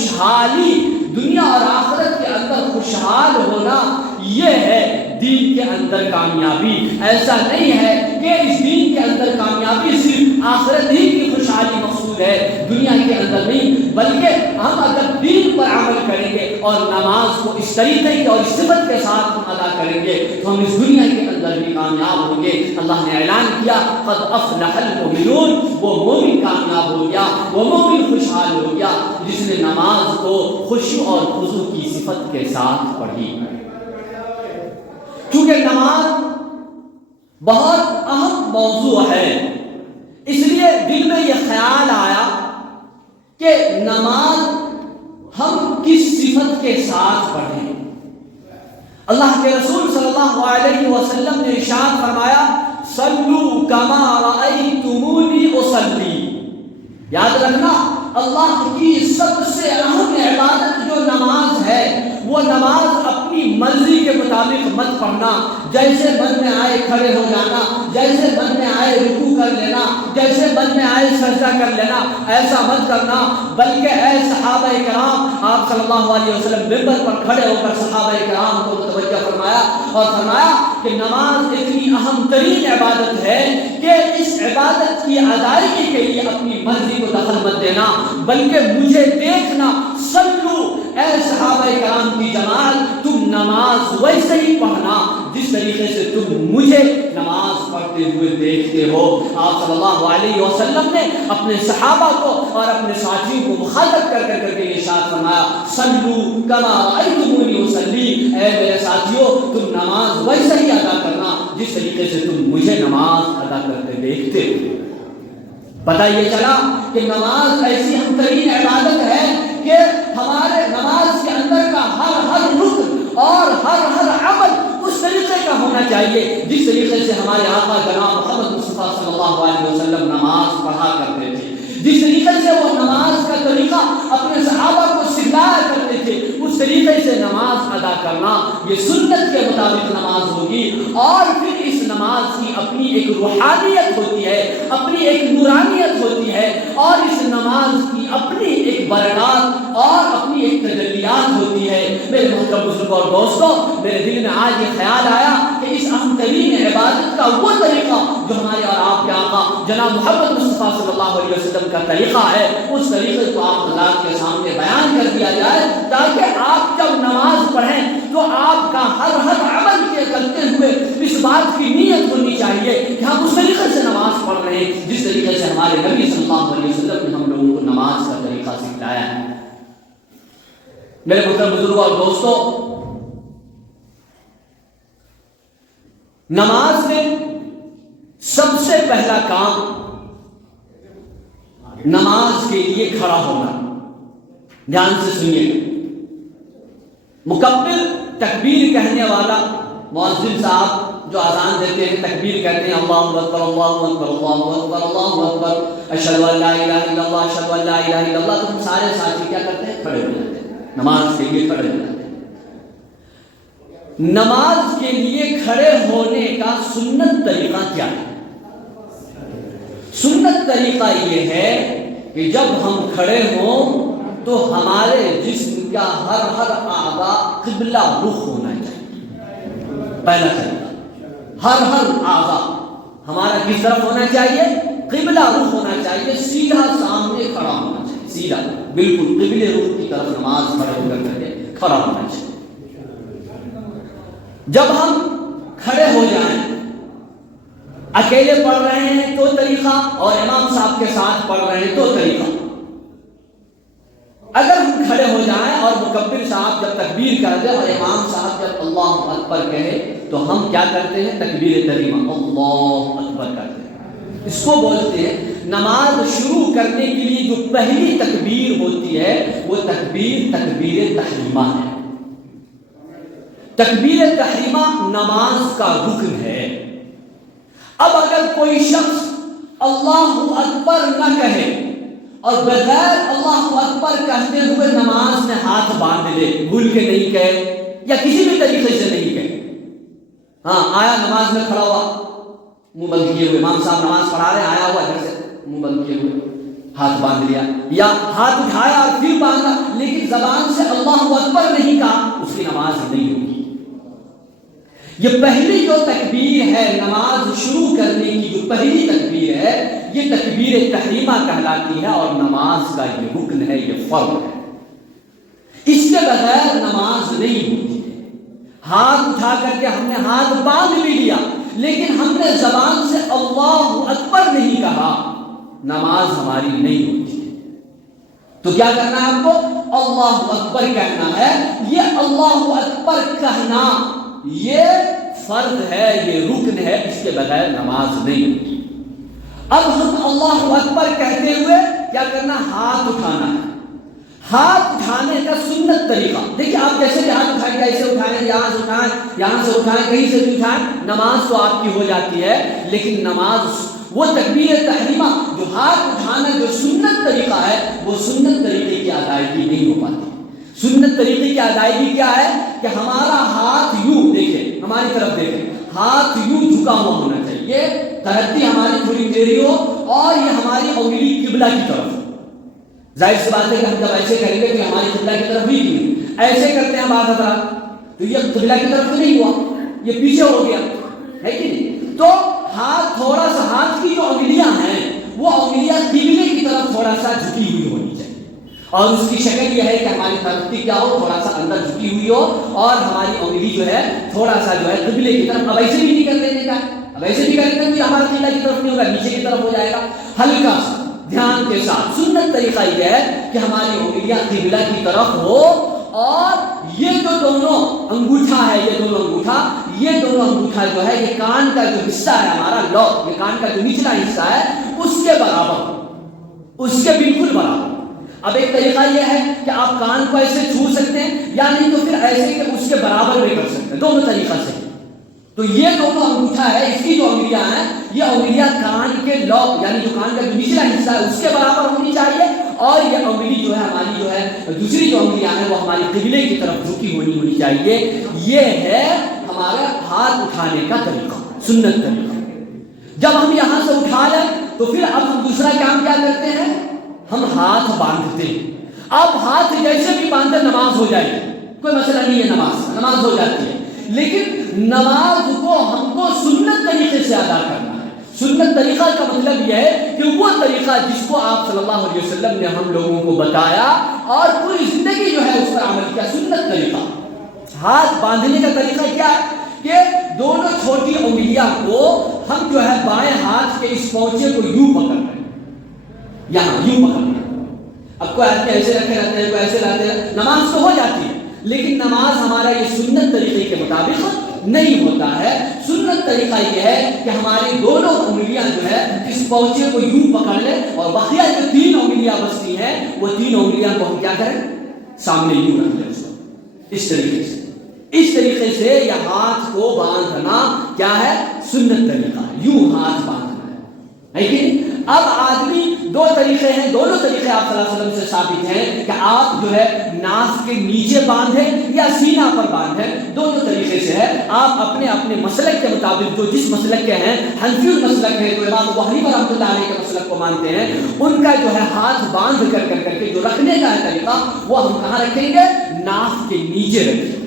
خوشحالی، دنیا اور آخرت کے اندر خوشحال ہونا، یہ ہے دین کے اندر کامیابی۔ ایسا نہیں ہے کہ اس دین کے اندر کامیابی صرف آخرت ہی کی خوشحالی مقصود ہے، دنیا کے اندر نہیں، بلکہ ہم اگر دین پر عمل کریں گے اور نماز کو اس طریقے کی اور اس صفت کے ساتھ ہم ادا کریں گے تو ہم اس دنیا کے اندر بھی کامیاب ہوں گے۔ اللہ نے اعلان کیا قد افلح المؤمنون، وہ مومن کامیاب ہو گیا، وہ مومن خوشحال ہو گیا جس نے نماز کو خشوع اور خضوع کی صفت کے ساتھ پڑھی۔ کیونکہ نماز بہت اہم موضوع ہے، اس لیے دل میں یہ خیال آیا کہ نماز ہم کس صفت کے ساتھ پڑھیں۔ اللہ کے رسول صلی اللہ علیہ وسلم نے ارشاد فرمایا صلو کما رأیتمونی اصلی۔ یاد رکھنا اللہ کی سب سے اہم عبادت جو نماز ہے، وہ نماز اپنی مرضی کے مطابق مت پڑھنا، جیسے من میں آئے کھڑے ہو جانا، جیسے من میں آئے رکوع کر لینا، جیسے من میں آئے سجدہ کر لینا، ایسا مت کرنا، بلکہ اے صحابہ کرام، آپ صلی اللہ علیہ وسلم منبر پر کھڑے ہو کر صحابہ کرام کو توجہ فرمایا اور فرمایا کہ نماز اتنی اہم ترین عبادت ہے کہ اس عبادت کی ادائیگی کے لیے اپنی مرضی کو دخل مت دینا، بلکہ مجھے دیکھنا، صلو اے صحابہ کرام کی جماعت، تم نماز ویسے ہی پڑھنا جس طریقے سے تم مجھے نماز پڑھتے ہوئے دیکھتے ہو۔ آپ صلی اللہ علیہ وسلم نے اپنے صحابہ کو اور اپنے ساتھیوں کو مخاطب کر کے ارشاد فرمایا صلو کما رأیتمونی اصلی، اے میرے ساتھیوں تم نماز ویسے ہی ادا کرنا جس طریقے سے تم مجھے نماز ادا کرتے دیکھتے ہو۔ پتہ یہ چلا کہ نماز ایسی اہم ترین عبادت ہے کہ ہمارے نماز کے اندر کا ہر رکن اور ہر عمل اس طریقے کا ہونا چاہیے جس طریقے سے ہمارے آقا جناب محمد مصطفیٰ صلی اللہ علیہ وسلم نماز پڑھا کرتے تھے، جس طریقے سے وہ نماز کا طریقہ اپنے صحابہ کو سکھلایا کرتے تھے، اس طریقے سے نماز ادا کرنا یہ سنت کے مطابق نماز ہوگی۔ اور پھر اس نماز کی اپنی ایک روحانیت ہوتی ہے، اپنی ایک نورانیت ہوتی ہے، اور اس نماز کی اپنی ایک برکات اور اپنی ایک تجلیات ہوتی ہے۔ میرے محترم بزرگوں اور دوستوں، میرے دل میں آج یہ خیال آیا کہ اس اہم ترین عبادت کا وہ طریقہ جو ہمارے اور آپ کے آقا جناب محمد مصطفیٰ صلی اللہ علیہ وسلم کا طریقہ ہے، اس طریقے کو آپ حضرات کے سامنے بیان کر دیا جائے تاکہ آپ جب نماز پڑھیں تو آپ کا ہر عمل کے کرتے ہوئے اس بات کی نیت ہونی چاہیے کہ ہم اس طریقے سے نماز پڑھ رہے ہیں جس طریقے سے ہمارے نبی صلی اللہ علیہ وسلم نے ہم لوگوں کو نماز کا طریقہ سکھلایا ہے۔ میرے محترم بزرگوں اور دوستوں، نماز میں سب سے پہلا کام نماز کے لیے کھڑا ہونا۔ دھیان سے سنیے، مکبر تکبیر کہنے والا مؤذن صاحب جو اذان دیتے ہیں تکبیر کہتے ہیں اللہ اکبر اللہ اکبر اللہ اکبر اللہ اکبر اشہد ان لا الہ الا اللہ اشہد ان لا الہ الا اللہ، تو ہم سارے ساتھی کیا کرتے ہیں؟ کھڑے ہو جاتے ہیں، نماز کے لیے کھڑے ہو جاتے ہیں۔ نماز کے لیے کھڑے ہونے کا سنت طریقہ کیا ہے؟ سنت طریقہ یہ ہے کہ جب ہم کھڑے ہوں تو ہمارے جسم کا ہر اعضاء قبلہ رخ ہونا چاہیے۔ پہلا طریقہ، ہر اعضاء ہمارا کس طرف ہونا چاہیے؟ قبلہ رخ ہونا چاہیے، سیدھا سامنے کھڑا ہونا چاہیے، سیدھا بالکل قبلے رخ کی طرف نماز پڑھ کر کے کھڑا ہونا چاہیے۔ جب ہم کھڑے ہو جائیں، اکیلے پڑھ رہے ہیں تو طریقہ، اور امام صاحب کے ساتھ پڑھ رہے ہیں تو طریقہ۔ اگر ہم کھڑے ہو جائیں اور مکبر صاحب جب تکبیر کر دے اور امام صاحب جب اللہ اکبر کہے تو ہم کیا کرتے ہیں؟ تکبیر تحریمہ اللہ اکبر کرتے ہیں۔ اس کو بولتے ہیں نماز شروع کرنے کے لیے جو پہلی تکبیر ہوتی ہے وہ تکبیر تحریمہ ہے۔ تکبیر تحریمہ نماز کا رکن ہے۔ اب اگر کوئی شخص اللہ اکبر نہ کہے اور بغیر اللہ اکبر کہتے ہوئے نماز میں ہاتھ باندھ لے، بھول کے نہیں کہے یا کسی بھی طریقے سے نہیں کہے، ہاں آیا نماز میں کھڑا ہوا منہ بند کیے ہوئے، امام صاحب نماز پڑھا رہے ہیں، آیا ہوا ادھر سے منہ بند کیے ہوئے، ہاتھ باندھ لیا یا ہاتھ اٹھایا اور پھر باندھا لیکن زبان سے اللہ اکبر نہیں کہا، اس کی نماز نہیں ہوگی۔ یہ پہلی جو تکبیر ہے نماز شروع کرنے کی، جو پہلی تکبیر ہے یہ تکبیر تحریمہ کہلاتی ہے اور نماز کا یہ رکن ہے، یہ فرض ہے، اس کے بغیر نماز نہیں ہوتی ہے۔ ہاتھ اٹھا کر کے ہم نے ہاتھ باندھ بھی لیا لیکن ہم نے زبان سے اللہ اکبر نہیں کہا، نماز ہماری نہیں ہوتی ہے۔ تو کیا کرنا ہے ہم کو؟ اللہ اکبر کہنا ہے۔ یہ اللہ اکبر کہنا یہ فرض ہے، یہ رکن ہے، اس کے بغیر نماز نہیں ہوتی۔ اب ہم اللہ اکبر کہتے ہوئے کیا کرنا؟ ہاتھ اٹھانا ہے۔ ہاتھ اٹھانے کا سنت طریقہ دیکھیے، آپ جیسے کہ ہاتھ اٹھائیں، کیسے اٹھائیں؟ یہاں سے اٹھائیں، یہاں سے اٹھائیں، کہیں سے بھی اٹھائیں، نماز تو آپ کی ہو جاتی ہے، لیکن نماز وہ تکبیر تحریمہ جو ہاتھ اٹھانا جو سنت طریقہ ہے وہ سنت طریقے کی ادائیگی نہیں ہو پاتی۔ سنت طریقے کی ادائیگی کیا ہے کہ ہمارا ہاتھ یوں دیکھیں، ہماری طرف دیکھیں، ہاتھ یوں جھکا ہوا ہونا چاہیے، ترقی ہماری تھوڑی میری ہو اور یہ ہماری انگلی قبلہ کی طرف۔ ظاہر سی بات ہے کہ ہم جب ایسے کریں گے تو ہماری قبلہ کی طرف ہی نہیں، ایسے کرتے ہیں بعض حضرات تو یہ قبلہ کی طرف نہیں ہوا، یہ پیچھے ہو گیا ہے کہ نہیں؟ تو ہاتھ تھوڑا سا، ہاتھ کی جو انگلیاں ہیں وہ انگلیاں قبلے کی طرف تھوڑا سا جھکی ہوئی ہونی چاہیے، اور اس کی شکل یہ ہے کہ ہماری ترقی کیا ہو، تھوڑا سا اندر جھکی ہوئی ہو اور ہماری انگلی جو ہے تھوڑا سا جو ہے قبلے کی طرف۔ اب ایسے بھی نہیں کر دینے کا، اب ایسے بھی کریں گے تو ہمارا قبلہ کی طرف نہیں ہوگا، نیچے کی طرف ہو جائے گا۔ ہلکا سا دھیان کے ساتھ سنت طریقہ یہ ہے کہ ہماری انگلیاں قبلہ کی طرف ہو اور یہ جو دونوں انگوٹھا ہے، یہ دونوں انگوٹھا جو ہے یہ کان کا جو حصہ ہے ہمارا لوک، یہ کان کا جو نچلا حصہ ہے اس کے برابر، اس کے بالکل برابر۔ اب ایک طریقہ یہ ہے کہ آپ کان کو ایسے چھو سکتے ہیں یا نہیں تو پھر ایسے کہ اس کے برابر بھی کر سکتے ہیں، دونوں طریقہ سے۔ تو یہ دونوں انگوٹھا ہے، اس کی جو انگلیاں ہیں یہ انگلیاں کان کے لوک یعنی جو کان کا جو نچلا حصہ ہے اس کے برابر ہونی چاہیے، اور یہ انگلی جو ہے ہماری جو ہے دوسری جو انگلیاں ہیں وہ ہماری قبلے کی طرف جھکی ہونی چاہیے۔ یہ ہے ہمارا ہاتھ اٹھانے کا طریقہ، سنت طریقہ۔ جب ہم یہاں سے اٹھا لیں تو پھر اب ہم دوسرا کام کیا کرتے ہیں؟ ہم ہاتھ باندھتے ہیں۔ اب ہاتھ جیسے بھی باندھے نماز ہو جائے گی، کوئی مسئلہ نہیں ہے، نماز ہو جاتی ہے، لیکن نماز کو ہم کو سنت طریقے سے ادا کرنا ہے۔ سنت طریقہ کا مطلب یہ ہے کہ وہ طریقہ جس کو آپ صلی اللہ علیہ وسلم نے ہم لوگوں کو بتایا اور پوری زندگی جو ہے اس پر عمل کیا، سنت طریقہ۔ ہاتھ باندھنے کا طریقہ کیا ہے کہ دونوں چھوٹی انگلیاں کو ہم جو ہے بائیں ہاتھ کے اس پونچے کو یوں پکڑ رہے ہیں، یہاں یوں پکڑ رہے ہیں۔ اب کوئی آدمی ایسے رکھے رہتے ہیں، کوئی ایسے رہتے ہیں، نماز تو ہو جاتی ہے لیکن نماز ہمارا یہ سنت طریقے کے مطابق نہیں ہوتا ہے۔ سنت طریقہ یہ ہے کہ ہماری دونوں انگلیاں جو ہے اس پونچے کو یوں پکڑ لیں اور بقیہ جو تین انگلیاں بچتی ہیں وہ تین انگلیاں کو ہم کیا کریں؟ سامنے یوں رکھ لیں، اس طریقے سے۔ اس طریقے سے یہ ہاتھ کو باندھنا کیا ہے؟ سنت طریقہ، یوں ہاتھ باندھنا ہے کہ اب آدمی دو طریقے ہیں، دونوں طریقے آپ صلی اللہ علیہ وسلم سے ثابت ہیں کہ آپ جو ہے ناف کے نیچے باندھیں یا سینہ پر باندھیں، دونوں طریقے سے ہے۔ آپ اپنے اپنے مسلک کے مطابق جو جس مسلک کے ہیں، حنفی المسلک ہے جو امام ابو حنیفہ رحمۃ اللہ علیہ کے مسلک کو مانتے ہیں، ان کا جو ہے ہاتھ باندھ کر کے جو رکھنے کا ہے طریقہ وہ ہم کہاں رکھیں گے؟ ناف کے نیچے رکھیں گے،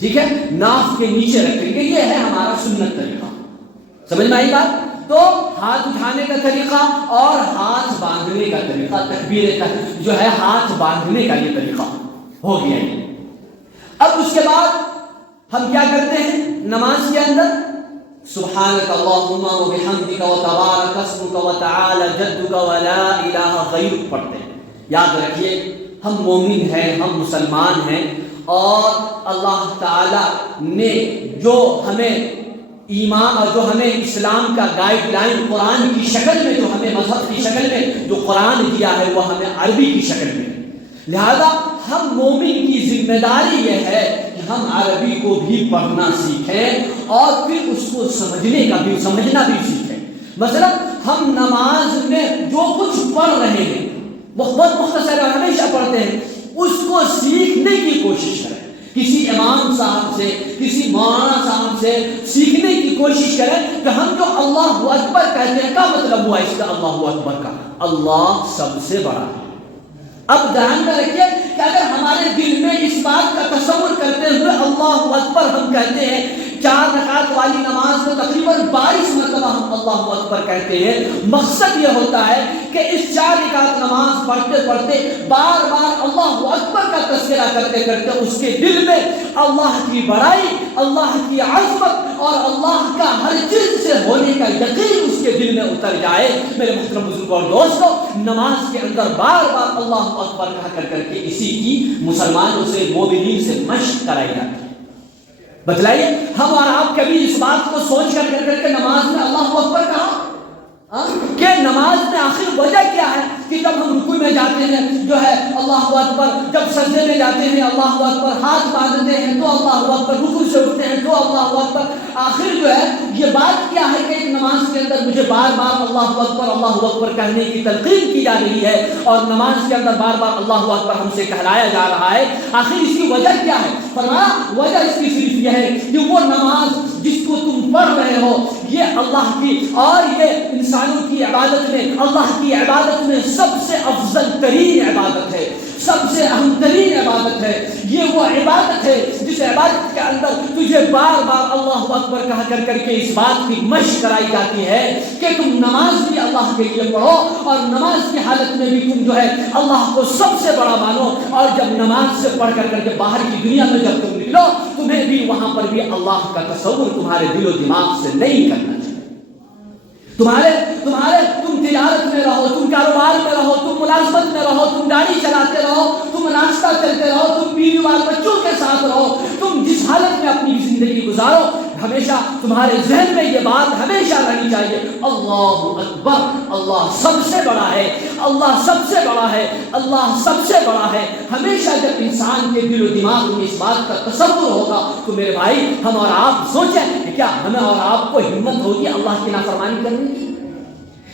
ٹھیک ہے، ناف کے نیچے رکھیں گے، یہ ہے ہمارا سنت طریقہ۔ سمجھ میں آئی بات؟ تو ہاتھ اٹھانے کا طریقہ اور ہاتھ باندھنے کا طریقہ، تکبیر جو ہے ہاتھ باندھنے کا یہ طریقہ ہو گیا ہے۔ اب اس کے بعد ہم کیا کرتے ہیں نماز کے اندر؟ سبحانک اللہم و بحمدک و تبارک اسمک و تعالی جدک و لا الہ غیرک پڑھتے ہیں۔ یاد رکھیے ہم مومن ہیں، ہم مسلمان ہیں، اور اللہ تعالی نے جو ہمیں ایمان اور جو ہمیں اسلام کا گائیڈ لائن قرآن کی شکل میں، جو ہمیں مذہب کی شکل میں جو قرآن دیا ہے وہ ہمیں عربی کی شکل میں، لہذا ہم مومن کی ذمہ داری یہ ہے کہ ہم عربی کو بھی پڑھنا سیکھیں اور پھر اس کو سمجھنا بھی سیکھیں۔ مثلا ہم نماز میں جو کچھ پڑھ رہے ہیں بہت مختصر اور ہمیشہ پڑھتے ہیں، اس کو سیکھنے کی کوشش کریں کسی امام صاحب سے, کسی مولانا صاحب سے سیکھنے کی کوشش کریں کہ ہم جو اللہ اکبر کہتے ہیں کیا مطلب ہوا اس کا اللہ اکبر کا؟ اللہ سب سے بڑا ہے. اب دھیان میں رکھیے کہ اگر ہمارے دل میں اس بات کا تصور کرتے ہوئے اللہ اکبر ہم کہتے ہیں, 4 رکعت والی نماز میں تقریباً 22 مرتبہ ہم اللہ اکبر کہتے ہیں, مقصد یہ ہوتا ہے کہ اس 4 رکعت نماز پڑھتے پڑھتے بار بار اللہ اکبر کا تذکرہ کرتے کرتے اس کے دل میں اللہ کی بڑائی, اللہ کی عظمت اور اللہ کا ہر چیز سے ہونے کا یقین اس کے دل میں اتر جائے. میرے محترم بزرگوں اور دوستوں, نماز کے اندر بار بار اللہ اکبر کہا کر کے اسی کی مسلمانوں سے, مومنین سے مشق کرائی جاتی ہے. بتلائیے ہم اور آپ کبھی اس بات کو سوچ کر کے نماز میں اللہ اکبر کہا کہ نماز میں آخر وجہ کیا ہے کہ جب ہم رکوع میں جاتے ہیں جو ہے اللہ اکبر, جب سجدے میں جاتے ہیں اللہ اکبر, ہاتھ باندھتے ہیں تو اللہ اکبر, رکوع سے اٹھتے ہیں تو اللہ اکبر. آخر جو ہے یہ بات کیا ہے کہ ایک نماز کے اندر مجھے بار بار اللہ اکبر کہنے کی تلقین کی جا رہی ہے اور نماز کے اندر بار بار اللہ اکبر ہم سے کہلایا جا رہا ہے. آخر اس کی وجہ کیا ہے؟ فرمایا وجہ اس کی صرف یہ ہے کہ وہ نماز جس کو تم پڑھ رہے ہو یہ اللہ کی اور یہ انسانوں کی عبادت میں, اللہ کی عبادت میں سب سے افضل ترین عبادت ہے, سب سے اہم ترین عبادت ہے. یہ وہ عبادت ہے جس عبادت کے اندر تجھے بار بار اللہ اکبر کہا کر کے اس بات کی مشق کرائی جاتی ہے کہ تم نماز بھی اللہ کے لیے پڑھو اور نماز کی حالت میں بھی تم جو ہے اللہ کو سب سے بڑا مانو, اور جب نماز سے پڑھ کر کے باہر کی دنیا میں جب تم نکلو تمہیں بھی وہاں پر بھی اللہ کا تصور تمہارے دل و دماغ سے نہیں کرنا چاہیے. تم تجارت میں رہو, تم کاروبار میں رہو, تم ملازمت میں رہو, تم گاڑی چلاتے رہو, تم راستہ چلتے رہو, تم بیوی بال بچوں کے ساتھ رہو, تم جس حالت میں اپنی زندگی گزارو, ہمیشہ تمہارے ذہن میں یہ بات ہمیشہ رہنی چاہیے اللہ اکبر, اللہ سب سے بڑا ہے, اللہ سب سے بڑا ہے, اللہ سب سے بڑا ہے. ہمیشہ جب انسان کے دل و دماغ میں اس بات کا تصور ہوگا تو میرے بھائی ہم اور آپ سوچیں کہ کیا ہمیں اور آپ کو ہمت ہوگی اللہ کی نافرمانی کرنے کی؟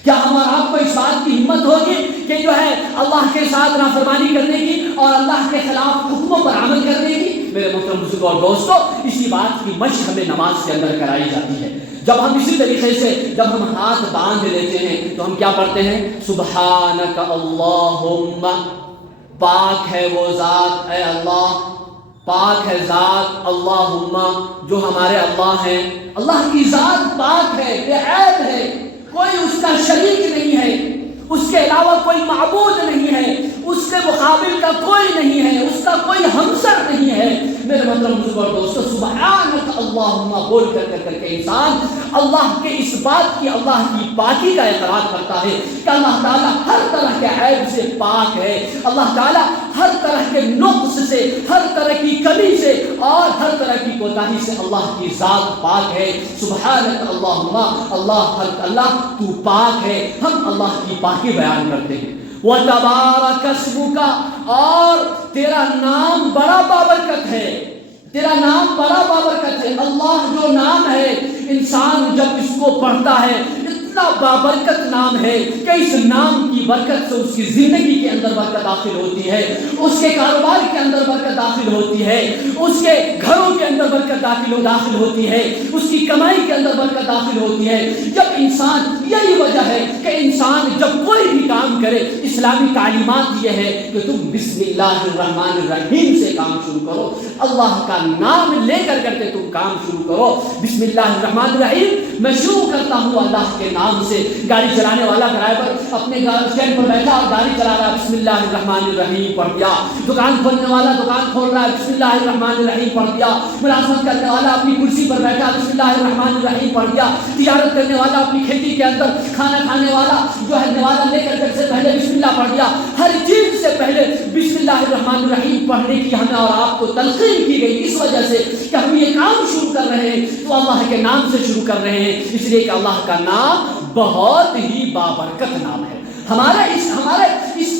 کیا ہم اور آپ کو اس بات کی ہمت ہوگی کہ جو ہے اللہ کے ساتھ نافرمانی کرنے کی اور اللہ کے خلاف حکموں پر عمل کرنے کی؟ میرے محترم بزرگوں اور دوستوں, اسی بات کی مشق ہمیں نماز کے اندر کرائی جاتی ہے. جب ہم اسی طریقے سے جب ہم ہاتھ باندھ لیتے ہیں تو ہم کیا پڑھتے ہیں؟ سبحانک اللہم, پاک ہے وہ ذات اے اللہ, پاک ہے ذات اللہم جو ہمارے اللہ ہیں. اللہ کی ذات پاک ہے, بے عیب ہے, کوئی اس کا شریک نہیں ہے, اس کے علاوہ کوئی معبود نہیں ہے, اس کے مقابل کا کوئی نہیں ہے, اس کا کوئی ہمسر نہیں ہے. میرے محترم بزرگوں اور دوستو, سبحانک اللہم بول کر کے انسان اللہ کے اس بات کی, اللہ کی پاکی کا اقرار کرتا ہے کہ اللہ تعالیٰ ہر طرح کے عیب سے پاک ہے, اللہ تعالیٰ ہر طرح کے نقص سے, ہر طرح کی کمی سے اور ہر طرح کی کوتاہی سے اللہ کی ذات پاک ہے. سبحانک اللہم, اللہ تو پاک ہے. ہم اللہ کی پاکی بیان کرتے ہیں. وَتَبَارَكَ اسْمُكَ, اور تیرا نام بڑا بابرکت ہے, تیرا نام بڑا بابرکت ہے. اللہ جو نام ہے انسان جب اس کو پڑھتا ہے اتنا بابرکت نام ہے کہ اس نام کی برکت سے اس کی زندگی کے اندر برکت داخل ہوتی ہے, اس کے کاروبار کے اندر برکت داخل ہوتی ہے, اس کے گھروں کے اندر برکت داخل ہوتی ہے, اس کی کمائی کے اندر برکت داخل ہوتی ہے. جب انسان, یہی وجہ ہے کہ انسان جب کوئی بھی کام کرے اسلامی تعلیمات یہ ہے کہ تم بسم اللہ الرحمن الرحیم سے کام شروع کرو, اللہ کا نام لے کر کے تم کام شروع کرو. بسم اللہ الرحمن الرحیم, میں شروع کرتا ہوں اللہ کے نام سے. گاڑی چلانے والا ڈرائیور اپنے اسٹینڈ پر بیٹھا اور گاڑی چلا رہا ہے, بسم اللہ الرحمن الرحیم پڑھ دیا. دکان کھولنے والا دکان کھول رہا ہے, بسم اللہ الرحمن الرحیم پڑھ دیا. ملازمت کرنے والا اپنی کرسی پر بیٹھا, بسم اللہ الرحمن الرحیم پڑھ دیا. تجارت کرنے والا اپنی کھیتی کے اندر, کھانا کھانے والا جو ہے نوالا لے کر سے پہلے بسم اللہ پڑھ دیا. ہر چیز سے پہلے بسم اللہ الرحمن الرحیم پڑھنے کی ہمیں اور آپ کو تلقین کی گئی, اس وجہ سے کہ ہم یہ کام شروع کر رہے ہیں تو اللہ کے نام سے شروع کر رہے ہیں, اس لیے کہ اللہ کا نام بہت ہی بابرکت نام ہے. ہمارے اس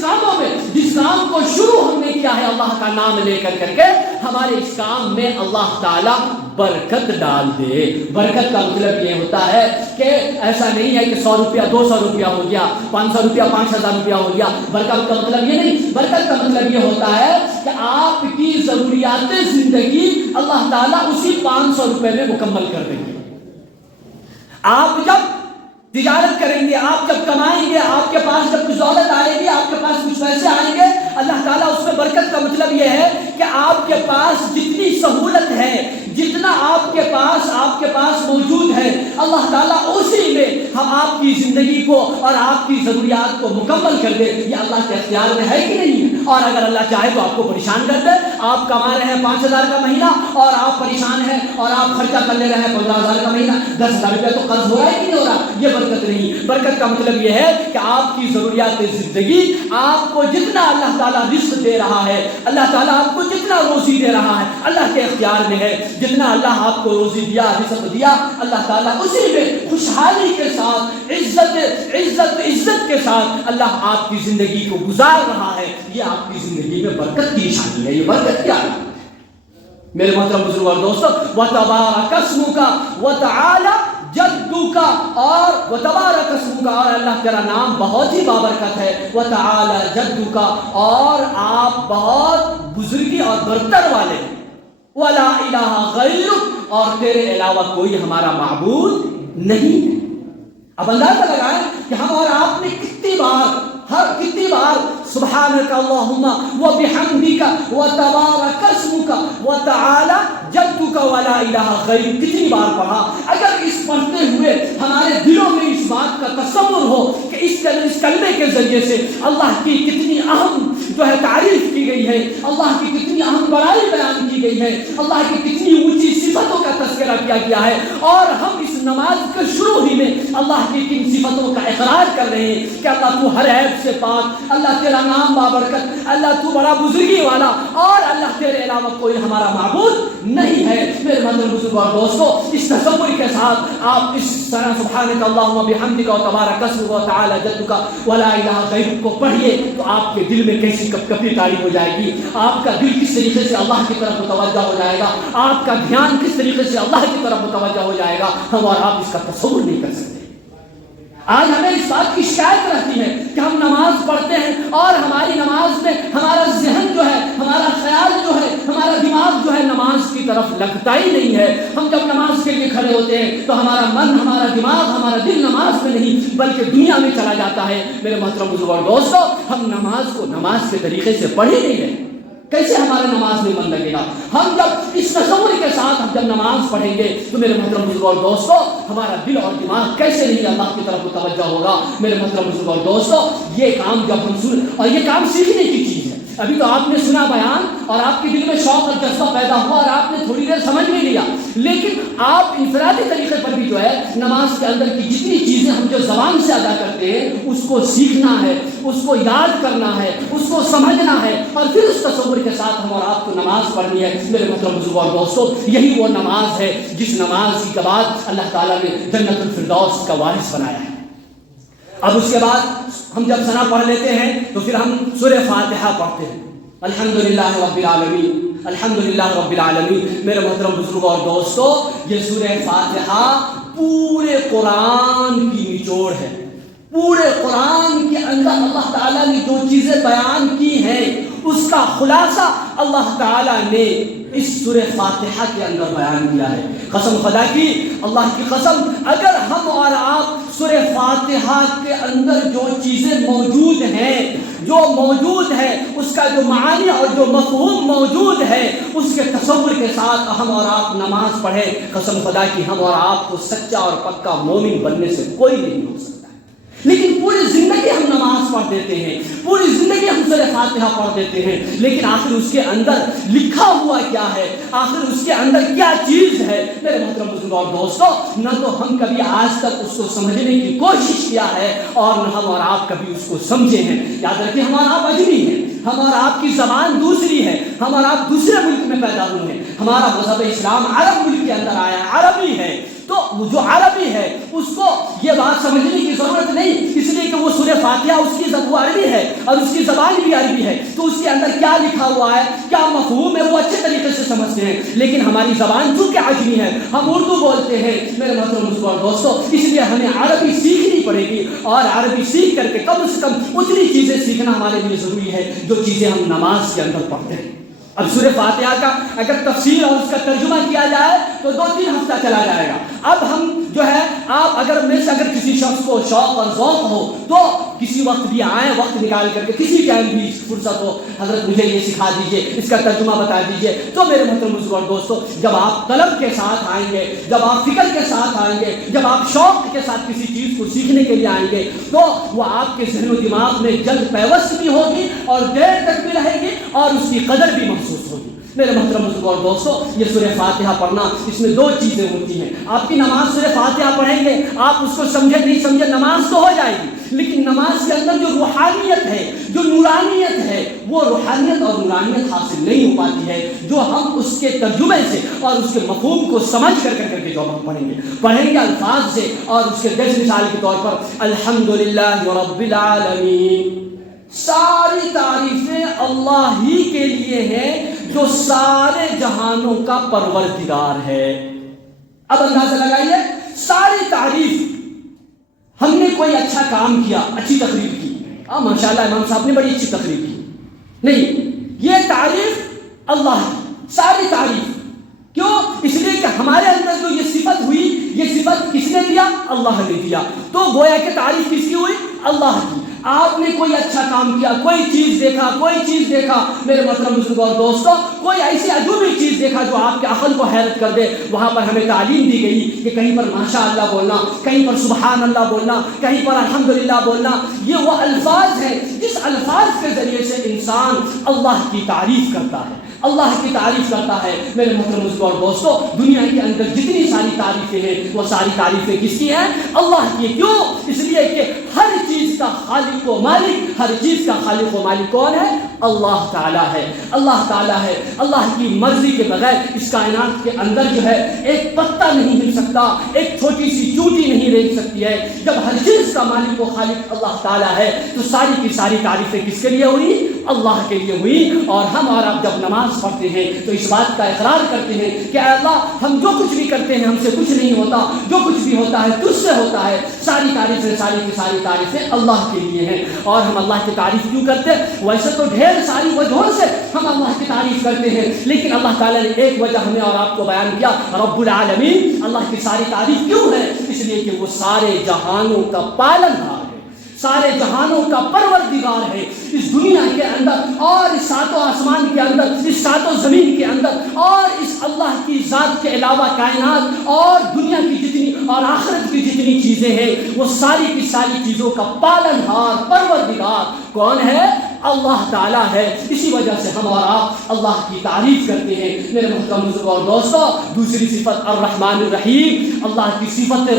کاموں میں جس کام کو شروع ہم نے کیا ہے اللہ کا نام لے کر کے, ہمارے اس کام میں اللہ تعالیٰ برکت ڈال دے۔ برکت کا مطلب یہ ہوتا ہے کہ ایسا نہیں ہے کہ 100 روپیہ 200 روپیہ ہو گیا، 500 روپیہ 5000 روپیہ ہو گیا۔ برکت کا مطلب یہ نہیں، برکت کا مطلب یہ ہوتا ہے کہ آپ کی ضروریات زندگی اللہ تعالیٰ اسی 500 روپے میں مکمل کر دیں گے۔ آپ جب تجارت کریں گے، آپ جب کمائیں گے، آپ کے پاس جب کچھ دولت آئے گی، آپ کے پاس کچھ پیسے آئیں گے، اللہ تعالیٰ اس میں برکت کا مطلب یہ ہے کہ آپ کے پاس جتنی سہولت ہے، جتنا آپ کے پاس موجود ہے، اللہ تعالیٰ اسی میں ہم آپ کی زندگی کو اور آپ کی ضروریات کو مکمل کر دے۔ یہ اللہ کے اختیار میں ہے کہ نہیں ہے؟ اور اگر اللہ چاہے تو آپ کو پریشان کر دے۔ آپ کما رہے ہیں 5000 کا مہینہ اور آپ پریشان ہیں اور آپ خرچہ کر لے رہے ہیں 15000 کا مہینہ، 10000 روپیہ تو قرض ہو رہا ہے کہ نہیں ہو رہا؟ یہ برکت نہیں۔ برکت کا مطلب یہ ہے کہ آپ کی ضروریات زندگی، آپ کو جتنا اللہ تعالیٰ رزق دے رہا ہے، اللہ تعالیٰ آپ کو جتنا روزی دے رہا ہے، اللہ کے اختیار میں ہے۔ جتنا اللہ آپ کو روزی دیا، رزق دیا، اللہ تعالیٰ اسی میں خوشحالی کے ساتھ، عزت کے ساتھ اللہ آپ کی زندگی کو گزار رہا ہے۔ یہ آپ کی زندگی میں برکت کی نشانی ہے۔ یہ برکت کیا ہے میرے محترم بزرگ اور دوستو؟ وَتَبَارَكَ اسْمُكَ وَتَعَالَى جَدُّكَ، اور وَتَبَارَكَ اسْمُكَ، اور اللہ تیرا نام بہت ہی بابرکت ہے، وَتَعَالَى جَدُّكَ، اور آپ بہت بزرگی اور برتر والے ہیں، وَلَا إِلَٰهَ غَيْرُكَ، اور تیرے علاوہ کوئی ہمارا معبود نہیں ہے۔ اب اندازہ لگائیں کہ ہم اور آپ نے کتنی بار سبحانک اللہم وبحمدک وتبارک اسمک وتعالی جدک ولا الہ غیرک کتنی بار پڑھا۔ اگر اس پڑھتے ہوئے ہمارے دلوں میں اس بات کا تصور ہو کہ اس کلمے کے ذریعے سے اللہ کی کتنی اہم تعریف کی گئی ہے، اللہ کی کتنی اہم بڑائی بیان کی گئی ہے، اللہ کی کتنی اونچی صفتوں کا تذکرہ کیا گیا ہے، اور ہم اس نماز کے شروع ہی میں اللہ کی کن صفتوں کا اقرار کر رہے ہیں کہ اللہ تو ہر عیب سے پاک، اللہ تیرا نام بابرکت، اللہ تو بڑا بزرگی والا، اور اللہ تیرے علاوہ کوئی ہمارا معبود نہیں ہے۔ میرے محترم بزرگوں اور دوستو، اس تصور کے ساتھ آپ اس طرح سبحانک اللہم وبحمدک وتبارک اسمک وتعالی جدک ولا الہ غیرک کو پڑھیے تو آپ کے دل میں کیسی کپکپی طاری ہو جائے گی، آپ کا دل کس طریقے سے اللہ کی طرف متوجہ ہو جائے گا، آپ کا دھیان کس طریقے سے اللہ کی طرف متوجہ ہو جائے گا، ہم اور آپ اس کا تصور نہیں کر سکتے۔ آج ہمیں اس بات کی شکایت رہتی ہے کہ ہم نماز پڑھتے ہیں اور ہماری نماز میں ہمارا ذہن جو ہے، ہمارا خیال جو ہے، ہمارا دماغ جو ہے نماز کی طرف لگتا ہی نہیں ہے۔ ہم جب نماز کے لیے کھڑے ہوتے ہیں تو ہمارا من، ہمارا دماغ، ہمارا دل نماز میں نہیں بلکہ دنیا میں چلا جاتا ہے۔ میرے محترم بزرگوں اور دوستو، ہم نماز کو نماز کے طریقے سے پڑھ ہی نہیں رہے، کیسے ہمارے نماز میں من لگے گا؟ ہم جب اس تصور کے ساتھ ہم جب نماز پڑھیں گے تو میرے محترم بزرگوں اور دوستو، ہمارا دل اور دماغ کیسے نہیں اللہ کی طرف متوجہ ہوگا؟ میرے محترم بزرگوں اور دوستو، یہ کام جب ہم سن، اور یہ کام سیکھنے کی چیز ہے۔ ابھی تو آپ نے سنا بیان اور آپ کے دل میں شوق اور جذبہ پیدا ہوا اور آپ نے تھوڑی دیر سمجھ بھی لیا، لیکن آپ انفرادی طریقے پر بھی جو ہے نماز کے اندر کی جتنی چیزیں ہم جو زبان سے ادا کرتے ہیں اس کو سیکھنا ہے، اس کو یاد کرنا ہے، اس کو سمجھنا ہے، اور پھر اس تصور کے ساتھ ہم اور آپ کو نماز پڑھنی ہے۔ میرے محترم بزرگوں اور دوستو، یہی وہ نماز ہے جس نماز کے بعد اللہ تعالیٰ نے جنت الفردوس کا وارث بنایا ہے۔ اب اس کے بعد ہم جب ثنا پڑھ لیتے ہیں تو پھر ہم سورہ فاتحہ پڑھتے ہیں، الحمدللہ رب العالمین، الحمدللہ رب العالمین۔ میرے محترم بزرگوں اور دوستو، یہ سورہ فاتحہ پورے قرآن کی نچوڑ ہے۔ پورے قرآن کے اندر اللہ تعالیٰ نے جو چیزیں بیان کی ہیں اس کا خلاصہ اللہ تعالیٰ نے اس سورہ فاتحہ کے اندر بیان کیا ہے۔ قسم خدا کی، اللہ کی قسم، اگر ہم اور آپ سورہ فاتحہ کے اندر جو چیزیں موجود ہیں، جو موجود ہے، اس کا جو معانی اور جو مفہوم موجود ہے، اس کے تصور کے ساتھ ہم اور آپ نماز پڑھیں، قسم خدا کی ہم اور آپ کو سچا اور پکا مومن بننے سے کوئی نہیں روک سکتا۔ لیکن پوری زندگی ہم نماز پڑھ دیتے ہیں، پوری زندگی ہم سورہ فاتحہ پڑھ دیتے ہیں، لیکن آخر اس کے اندر لکھا ہوا کیا ہے، آخر اس کے اندر کیا چیز ہے؟ میرے محترم بزرگوں اور دوستو، نہ تو ہم کبھی آج تک اس کو سمجھنے کی کوشش کیا ہے اور نہ ہم اور آپ کبھی اس کو سمجھے ہیں۔ یاد رکھیں، ہم اور آپ اجمی ہیں، ہم اور آپ کی زبان دوسری ہے، ہم اور آپ دوسرے ملک میں پیدا ہوئے ہیں، ہمارا مذہب اسلام عرب ملک کے اندر آیا ہے، عربی ہے، تو جو عربی ہے اس کو یہ بات سمجھنے کی ضرورت نہیں، اس لیے کہ وہ سورہ فاتحہ اس کی زبان عربی ہے اور اس کی زبان بھی عربی ہے تو اس کے اندر کیا لکھا ہوا ہے، کیا مفہوم ہے، وہ اچھے طریقے سے سمجھتے ہیں. لیکن ہماری زبان چونکہ عجمی ہے، ہم اردو بولتے ہیں میرے محترم مسلمان دوستو، اس لیے ہمیں عربی سیکھنی پڑے گی اور عربی سیکھ کر کے کم سے کم اتنی چیزیں سیکھنا ہمارے لیے ضروری ہے جو چیزیں ہم نماز کے اندر پڑھتے ہیں. اب سورہ فاتحہ کا اگر تفسیر اور اس کا ترجمہ کیا جائے تو 2-3 ہفتہ چلا جائے گا. اب ہم جو ہے آپ اگر میں سے اگر کسی شخص کو شوق اور ذوق ہو تو کسی وقت بھی آئیں، وقت نکال کر کے کسی ٹائم بھی فرصت ہو، حضرت مجھے یہ سکھا دیجئے، اس کا ترجمہ بتا دیجئے. تو میرے محترم بزرگوں دوستو، جب آپ طلب کے ساتھ آئیں گے، جب آپ فکر کے ساتھ آئیں گے، جب آپ شوق کے ساتھ کسی چیز کو سیکھنے کے لیے آئیں گے تو وہ آپ کے ذہن و دماغ میں جلد پیوست بھی ہوگی اور دیر تک بھی رہے گی اور اس کی قدر بھی محسوس ہوگی. میرے محترم بزرگوں اور دوستو، یہ سورہ فاتحہ پڑھنا، اس میں 2 چیزیں ہوتی ہیں. آپ کی نماز سورہ فاتحہ پڑھیں گے، آپ اس کو سمجھے نہیں سمجھے نماز تو ہو جائے گی، لیکن نماز کے اندر جو روحانیت ہے، جو نورانیت ہے، وہ روحانیت اور نورانیت حاصل نہیں ہو پاتی ہے جو ہم اس کے ترجمے سے اور اس کے مفہوم کو سمجھ کر کے جو ہم پڑھیں گے الفاظ سے. اور اس کے جیسے مثال کے طور پر الحمدللہ رب العالمین، ساری تعریفیں اللہ ہی کے لیے ہیں جو سارے جہانوں کا پروردگار ہے. اب اندازہ لگائیے، ساری تعریف، ہم نے کوئی اچھا کام کیا، اچھی تقریر کی، ماشاءاللہ امام صاحب نے بڑی اچھی تقریر کی، نہیں، یہ تعریف اللہ کی، ساری تعریف. کیوں؟ اس لیے کہ ہمارے اندر جو یہ صفت ہوئی، یہ صفت کس نے دیا؟ اللہ نے دیا. تو گویا کہ تعریف کس کی ہوئی؟ اللہ کی. آپ نے کوئی اچھا کام کیا، کوئی چیز دیکھا میرے محترم بزرگوں اور دوستوں، کوئی ایسی عجوبی چیز دیکھا جو آپ کے عقل کو حیرت کر دے. وہاں پر ہمیں تعلیم دی گئی کہ کہیں پر ماشاء اللہ بولنا، کہیں پر سبحان اللہ بولنا، کہیں پر الحمدللہ بولنا. یہ وہ الفاظ ہیں جس الفاظ کے ذریعے سے انسان اللہ کی تعریف کرتا ہے، اللہ کی تعریف کرتا ہے. میرے محترم بزرگوں اور دوستوں، دنیا کے اندر جتنی ساری تعریفیں ہیں وہ ساری تعریفیں کس کی ہیں؟ اللہ کی. کیوں؟ اس لیے کہ ہر چیز کا خالق و مالک، ہر چیز کا خالق و مالک کون ہے؟ اللہ تعالیٰ ہے. اللہ تعالیٰ ہے. اللہ کی مرضی کے بغیر اس کائنات کے اندر جو ہے ایک پتا نہیں ہل سکتا، ایک چھوٹی سی چوٹی نہیں رہ سکتی ہے. جب ہر چیز کا مالک و خالق اللہ تعالیٰ ہے تو ساری کی ساری تعریفیں کس کے لیے ہوئی؟ اللہ کے لیے ہوئی. اور ہم اور آپ جب نماز پڑھتے ہیں تو اس بات کا اقرار کرتے ہیں کہ اے اللہ، ہم جو کچھ بھی کرتے ہیں ہم سے کچھ نہیں ہوتا، جو کچھ بھی ہوتا ہے تجھ سے ہوتا ہے. ساری تعریفیں، ساری کی ساری تعریفیں اللہ کے لیے ہیں. اور ہم اللہ کی تعریف کیوں کرتے ہیں؟ ویسے تو ڈھیر ساری وجہوں سے ہم اللہ کی تعریف کرتے ہیں، لیکن اللہ تعالیٰ نے ایک وجہ ہمیں اور آپ کو بیان کیا، رب العالمین. اللہ کی ساری تعریف کیوں ہے؟ اس لیے کہ وہ سارے جہانوں کا پالنہار ہے، سارے جہانوں کا پروردگار ہے. اس دنیا کے اندر اور اس 7 آسمان کے اندر، اس 7 زمین کے اندر اور اس اللہ کی ذات کے علاوہ کائنات اور دنیا کی جتنی اور آخرت کی جتنی چیزیں ہیں وہ ساری کی ساری چیزوں کا پالنہار، پروردگار کون ہے؟ اللہ تعالیٰ ہے. اسی وجہ سے ہم اور آپ اللہ کی تعریف کرتے ہیں. میرے محترم بزرگوں اور دوستوں، دوسری صفت الرحمن الرحیم، اللہ کی صفت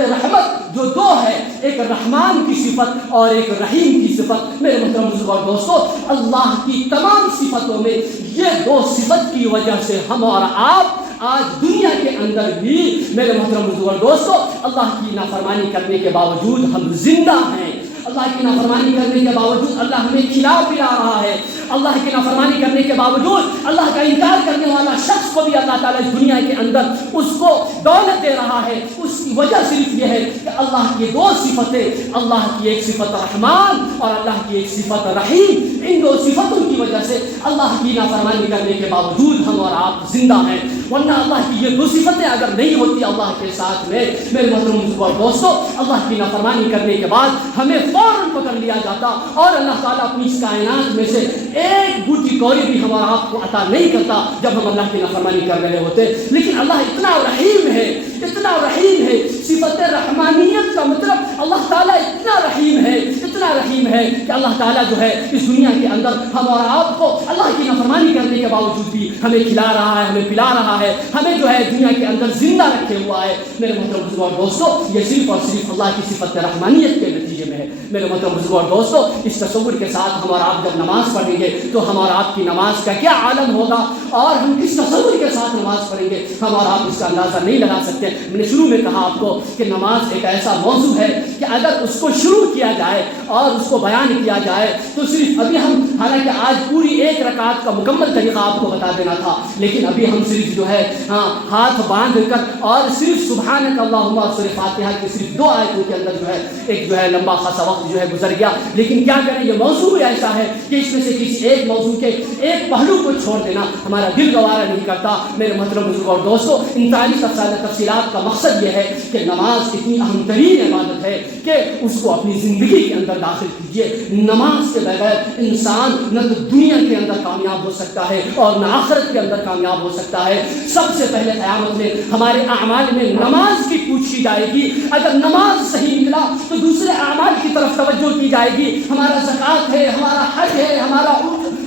رحمت جو 2 ہے، ایک رحمان کی صفت اور ایک رحیم کی صفت. میرے محترم بزرگوں اور دوستوں، اللہ کی تمام صفتوں میں یہ 2 صفت کی وجہ سے ہم اور آپ آج دنیا کے اندر بھی میرے محترم بزرگوں اور دوستوں اللہ کی نافرمانی کرنے کے باوجود ہم زندہ ہیں. اللہ کی نافرمانی کرنے کے باوجود اللہ ہمیں کھلا پلا رہا ہے. اللہ کی نافرمانی کرنے کے باوجود اللہ کا انکار کرنے والا شخص کو بھی اللہ تعالیٰ اس دنیا کے اندر اس کو دولت دے رہا ہے. اس کی وجہ صرف یہ ہے کہ اللہ کی 2 صفتیں، اللہ کی ایک صفت رحمان اور اللہ کی ایک صفت رحیم، ان 2 صفتوں کی وجہ سے اللہ کی نافرمانی کرنے کے باوجود ہم اور آپ زندہ ہیں. ورنہ اللہ کی یہ 2 صفتیں اگر نہیں ہوتی اللہ کے ساتھ میں، میرے محترم دوستوں، اللہ کی نافرمانی کرنے کے بعد ہمیں فوراً پکڑ لیا جاتا اور اللہ تعالیٰ اپنی اس کائنات میں سے ایک بوٹی کوری بھی ہمارا آپ کو عطا نہیں کرتا جب ہم اللہ کی نافرمانی کر رہے ہوتے. لیکن اللہ اتنا رحیم ہے، اتنا رحیم ہے. صفت رحمانیت کا مطلب اللہ تعالیٰ اتنا رحیم ہے کہ اللہ تعالیٰ جو ہے اس دنیا کے اندر ہم اور آپ کو اللہ کی نافرمانی کرنے کے باوجود بھی ہمیں کھلا رہا ہے، ہمیں پلا رہا ہے، ہمیں جو ہے دنیا کے اندر زندہ رکھے ہوا ہے. میرے محترم بزرگوں اور دوستوں، یہ صرف اور صرف اللہ کی صفت رحمانیت کے نتیجے میں ہے. میرے محترم بزرگوں اور دوستوں، اس تصور کے ساتھ ہم اور آپ جب نماز پڑھیں گے تو ہم اور آپ کی نماز کا کیا عالم ہوگا اور ہم کس تصور کے ساتھ نماز پڑھیں گے، ہم اور آپ اس کا اندازہ نہیں لگا سکتے. میں نے شروع میں کہا آپ کو کہ نماز ایک ایسا موضوع ہے کہ اگر اس کو شروع کیا جائے اور اس کو بیان کیا جائے تو صرف ابھی ہم حالانکہ آج پوری ایک رکعت کا مکمل طریقہ آپ کو بتا دینا تھا، لیکن ابھی ہم صرف جو ہے ہاتھ باندھ کر اور صرف سبحانک اللہم اور سورہ فاتحہ کی صرف 2 آیتوں کے اندر جو ہے ایک جو ہے لمبا خاصا وقت جو ہے گزر گیا. لیکن کیا کریں، یہ موضوع ایسا ہے کہ اس میں سے کسی ایک موضوع کے ایک پہلو کو چھوڑ دینا ہمارا دل گوارا نہیں کرتا. میرے محترم بزرگ اور دوستو، ان ساری تفصیلات کا مقصد یہ ہے کہ نماز اتنی اہم ترین عبادت ہے کہ اس کو اپنی زندگی کے اندر داخل کیجیے. نماز کے بغیر انسان نہ تو دنیا کے اندر کامیاب ہو سکتا ہے اور نہ آخرت کے اندر کامیاب ہو سکتا ہے. سب سے پہلے قیامت میں ہمارے اعمال میں نماز کی پوچھی جائے گی. اگر نماز صحیح نکلا تو دوسرے اعمال کی طرف توجہ کی جائے گی. ہمارا زکوٰۃ ہے، ہمارا حج ہے، ہمارا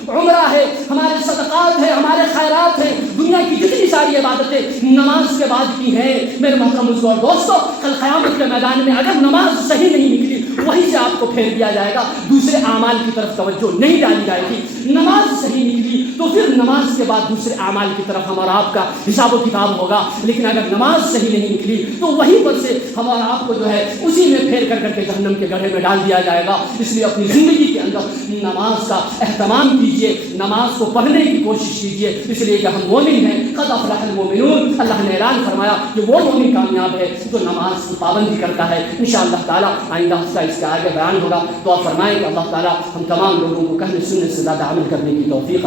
عمرہ ہے، ہمارے صدقات ہے، ہمارے خیرات ہیں، دنیا کی جتنی ساری عبادتیں نماز کے بعد کی ہیں. میرے محترم بزرگوں اور دوستوں، کل قیامت کے میدان میں اگر نماز صحیح نہیں نکلی وہیں سے آپ کو پھیر دیا جائے گا، دوسرے اعمال کی طرف توجہ نہیں ڈالی جائے گی. نماز صحیح نکلی تو پھر نماز کے بعد دوسرے اعمال کی طرف ہمارا آپ کا حساب و کتاب ہوگا. لیکن اگر نماز صحیح نہیں نکلی تو وہیں پر سے ہمارا آپ کو جو ہے اسی میں پھیر کر کے جہنم کے گڑھے میں ڈال دیا جائے گا. اس لیے اپنی زندگی کے اندر نماز کا اہتمام کیجیے، نماز کو پڑھنے کی کوشش کیجیے. اس لیے کہ ہم مومن ہیں. قد افلح المؤمنون، اللہ نے اعلان فرمایا کہ وہ مومن کامیاب ہے جو نماز کی پابندی کرتا ہے. انشاءاللہ تعالیٰ آئندہ ہفتہ اس کے آگے بیان ہوگا. دعا فرمائیں کہ اللہ تعالیٰ ہم تمام لوگوں کو کہنے سننے سے زیادہ عمل کرنے کی توفیق